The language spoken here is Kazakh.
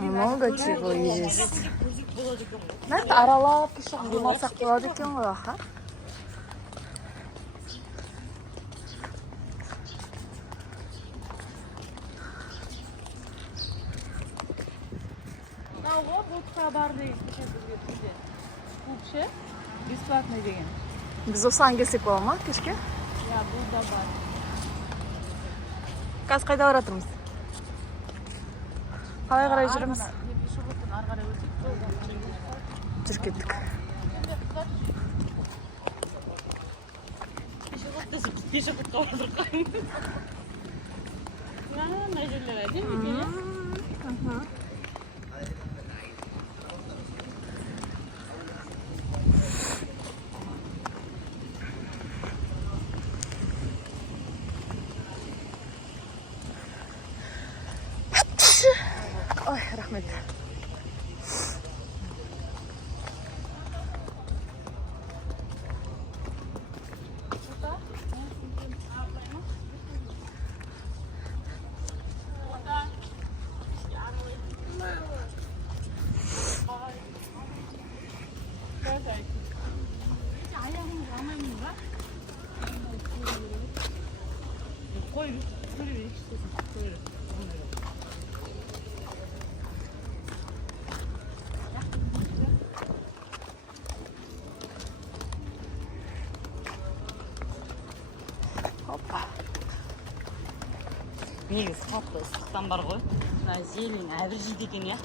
Много чего есть. Знаете, аралап еще демалсақ болады екен ғой, аха. Вообще бесплатный деген. Біз осыған келсек бола ма кешке? Я бұл да бар. Қазір қайда баратырмыз? Қалай қарай жүреміз? Жүріп кеттік. Пешеходқа бардық. Мына жерлер әдемі екен, иә? Ой, рахмет. Негізі қатты ыстықтан бар ғой. Мына зелень әбір жейді екен, иә?